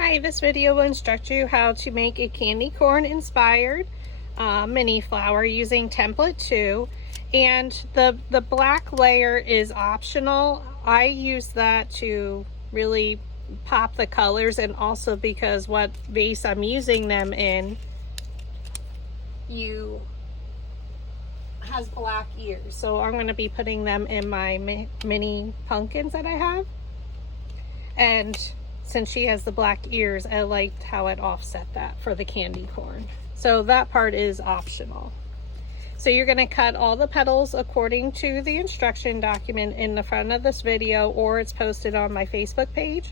Hi, this video will instruct you how to make a candy corn inspired mini flower using template 2, and the black layer is optional. I use that to really pop the colors, and also because what vase I'm using them in has black ears, so I'm going to be putting them in my mini pumpkins that I have. And since she has the black ears, I liked how it offset that for the candy corn. So that part is optional. So you're going to cut all the petals according to the instruction document in the front of this video, or it's posted on my Facebook page.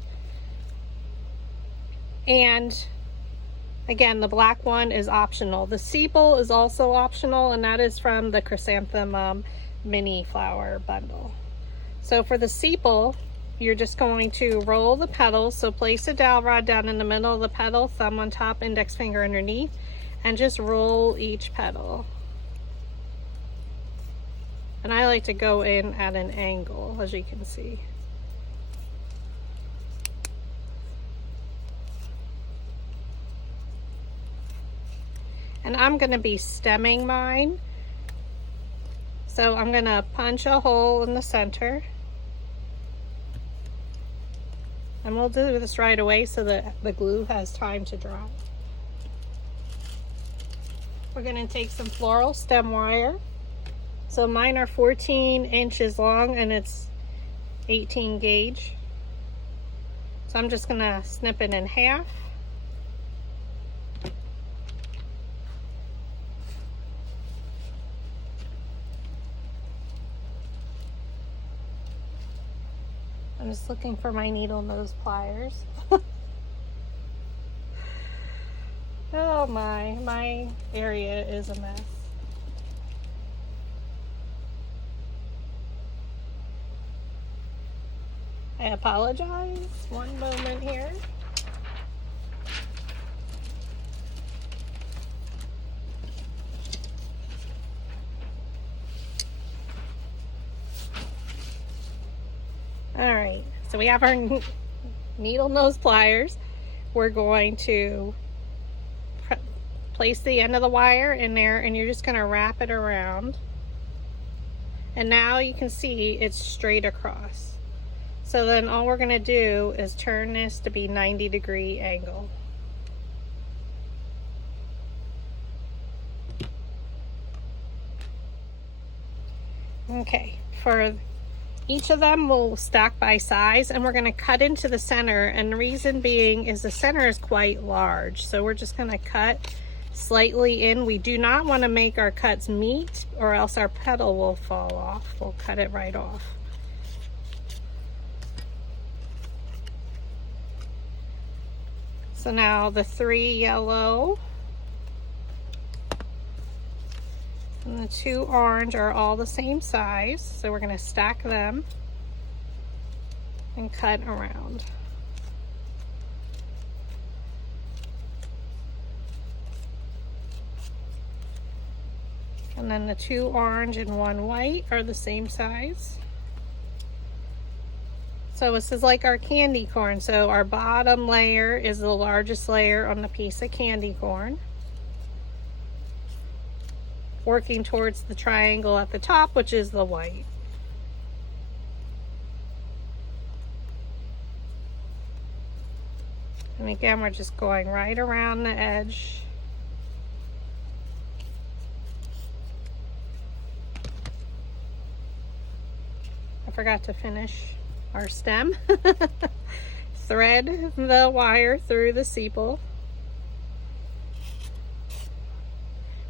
And again, the black one is optional. The sepal is also optional, and that is from the Chrysanthemum Mini Flower bundle. So for the sepal, you're just going to roll the petals. So place a dowel rod down in the middle of the petal, thumb on top, index finger underneath, and just roll each petal. And I like to go in at an angle, as you can see. And I'm going to be stemming mine. So I'm going to punch a hole in the center. And we'll do this right away so that the glue has time to dry. We're going to take some floral stem wire. So mine are 14 inches long and it's 18 gauge. So I'm just going to snip it in half. I'm just looking for my needle nose pliers. Oh my area is a mess. I apologize. One moment here. All right, so we have our needle nose pliers. We're going to place the end of the wire in there, and you're just going to wrap it around. And now you can see it's straight across. So then all we're going to do is turn this to be 90-degree angle. Okay, for each of them will stack by size, and we're going to cut into the center, and the reason being is the center is quite large, so we're just going to cut slightly in. We do not want to make our cuts meet, or else our petal will fall off. We'll cut it right off. So now the 3 yellow and the 2 orange are all the same size, so we're going to stack them and cut around. And then the 2 orange and 1 white are the same size. So this is like our candy corn. So our bottom layer is the largest layer on the piece of candy corn, working towards the triangle at the top, which is the white. And again, we're just going right around the edge. I forgot to finish our stem. Thread the wire through the sepal.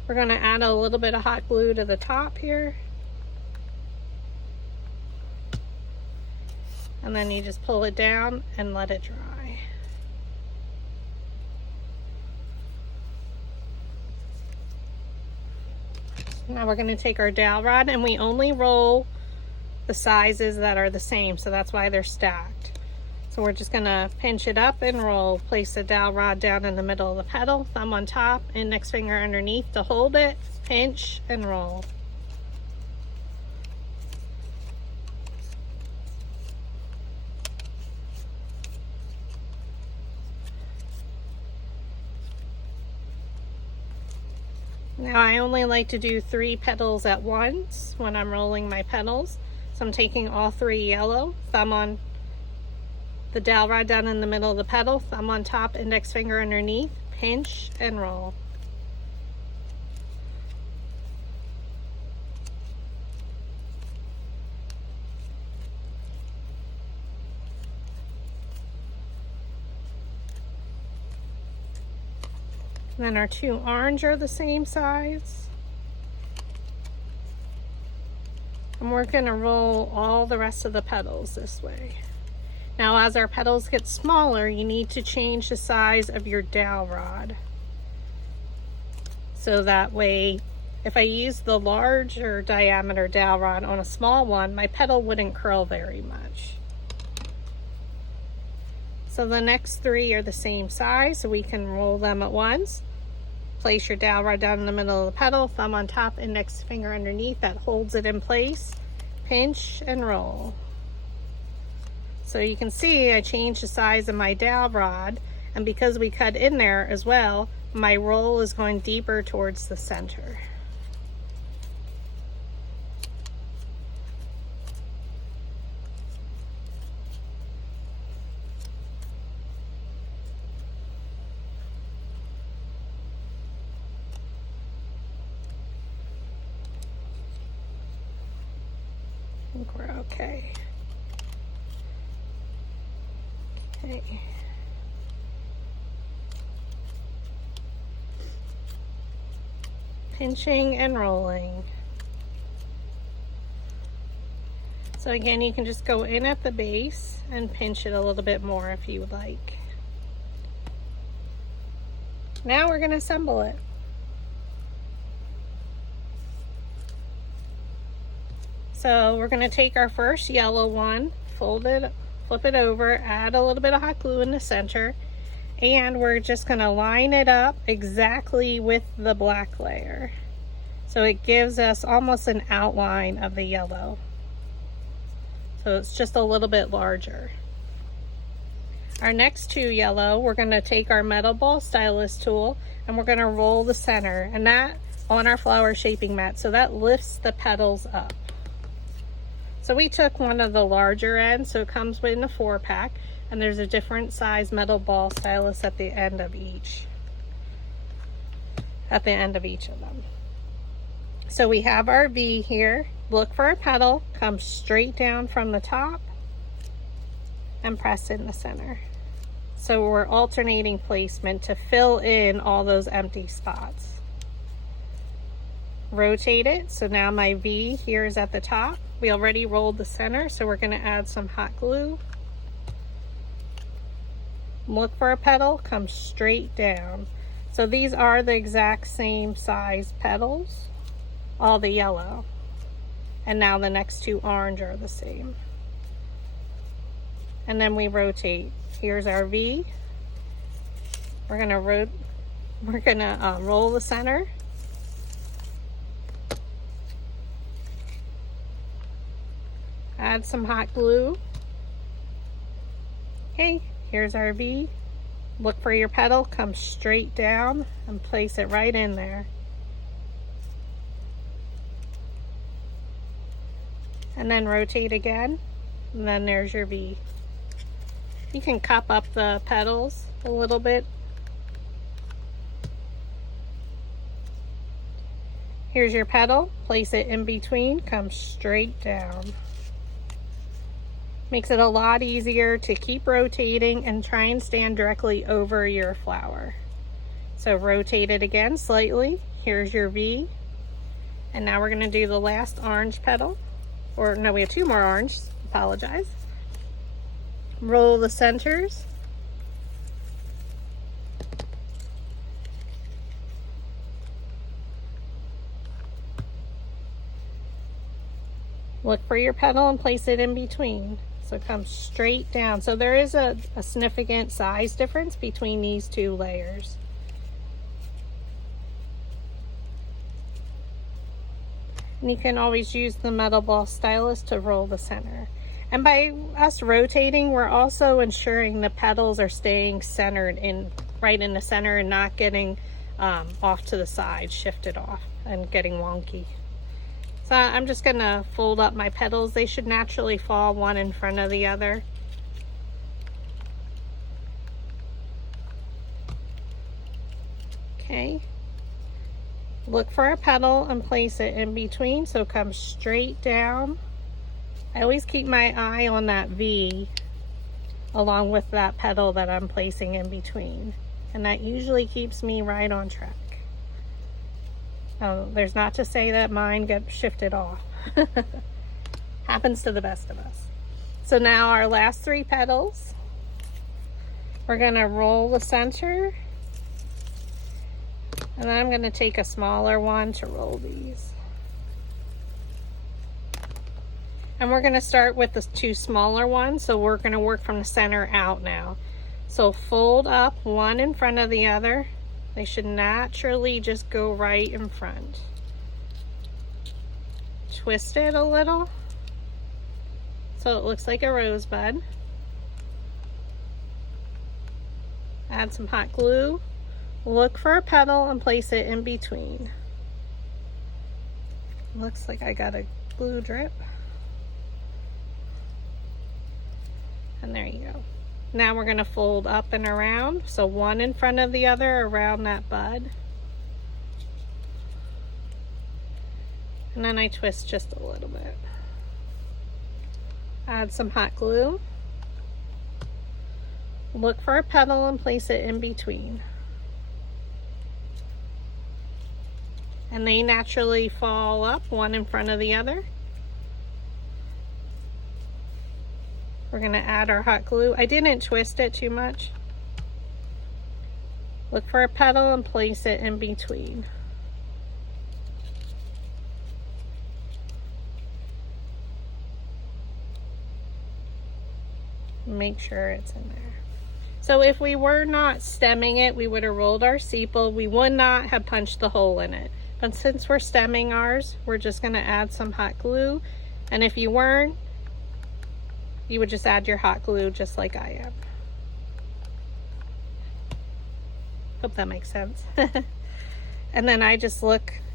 We're going to add a little bit of hot glue to the top here. And then you just pull it down and let it dry. Now we're going to take our dowel rod, and we only roll the sizes that are the same, so that's why they're stacked. So we're just going to pinch it up and roll. Place the dowel rod down in the middle of the petal, thumb on top, index finger underneath to hold it, pinch and roll. Now I only like to do 3 petals at once when I'm rolling my petals. So I'm taking all 3 yellow, thumb on the dowel rod down in the middle of the petal, thumb on top, index finger underneath, pinch and roll. And then our 2 orange are the same size. And we're going to roll all the rest of the petals this way. Now as our petals get smaller, you need to change the size of your dowel rod. So that way, if I use the larger diameter dowel rod on a small one, my petal wouldn't curl very much. So the next 3 are the same size, so we can roll them at once. Place your dowel rod down in the middle of the petal, thumb on top, index finger underneath, that holds it in place. Pinch and roll. So you can see I changed the size of my dowel rod, and because we cut in there as well, my roll is going deeper towards the center. I think we're okay. Okay. Pinching and rolling. So again, you can just go in at the base and pinch it a little bit more if you would like. Now we're going to assemble it. So we're going to take our first yellow one, fold it, flip it over, add a little bit of hot glue in the center, and we're just going to line it up exactly with the black layer. So it gives us almost an outline of the yellow. So it's just a little bit larger. Our next 2 yellow, we're going to take our metal ball stylus tool and we're going to roll the center, and that on our flower shaping mat, so that lifts the petals up. So we took one of the larger ends, so it comes in a 4-pack, and there's a different size metal ball stylus at the end of each. Of them. So we have our V here. Look for a petal, come straight down from the top, and press in the center. So we're alternating placement to fill in all those empty spots. Rotate it, so now my V here is at the top. We already rolled the center, so we're going to add some hot glue. Look for a petal, come straight down. So these are the exact same size petals, all the yellow. And now the next 2 orange are the same. And then we rotate. Here's our V. We're going to roll the center. Add some hot glue. Okay, here's our V. Look for your petal, come straight down and place it right in there. And then rotate again, and then there's your V. You can cup up the petals a little bit. Here's your petal, place it in between, come straight down. Makes it a lot easier to keep rotating and try and stand directly over your flower. So rotate it again slightly. Here's your V. And now we're going to do the last orange petal. Or no, we have 2 more orange. Apologize. Roll the centers. Look for your petal and place it in between. So come straight down. So there is a significant size difference between these 2 layers. And you can always use the metal ball stylus to roll the center. And by us rotating, we're also ensuring the petals are staying centered right in the center and not getting off to the side, shifted off and getting wonky. So I'm just gonna fold up my petals. They should naturally fall one in front of the other. Okay. Look for a petal and place it in between so it comes straight down. I always keep my eye on that V along with that petal that I'm placing in between. And that usually keeps me right on track. There's not to say that mine get shifted off. Happens to the best of us. So now our last 3 petals, we're gonna roll the center, and then I'm gonna take a smaller one to roll these. And we're gonna start with the 2 smaller ones, so we're gonna work from the center out now. So fold up one in front of the other. They should naturally just go right in front. Twist it a little so it looks like a rosebud. Add some hot glue. Look for a petal and place it in between. Looks like I got a glue drip. And there you go. Now we're going to fold up and around, so one in front of the other around that bud. And then I twist just a little bit. Add some hot glue. Look for a petal and place it in between. And they naturally fall up one in front of the other. We're gonna add our hot glue. I didn't twist it too much. Look for a petal and place it in between. Make sure it's in there. So if we were not stemming it, we would have rolled our sepal. We would not have punched the hole in it. But since we're stemming ours, we're just gonna add some hot glue. And if you weren't, you would just add your hot glue just like I am. Hope that makes sense. And then I just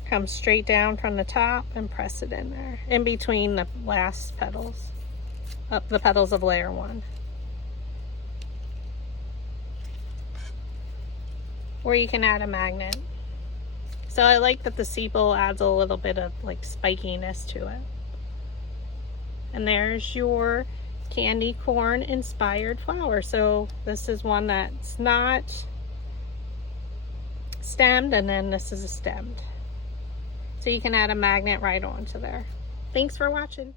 come straight down from the top and press it in there, in between the last petals, up the petals of layer 1. Or you can add a magnet. So I like that the sepal adds a little bit of like spikiness to it. And there's your candy corn inspired flower. So this is one that's not stemmed, and then this is a stemmed. So you can add a magnet right onto there. Thanks for watching.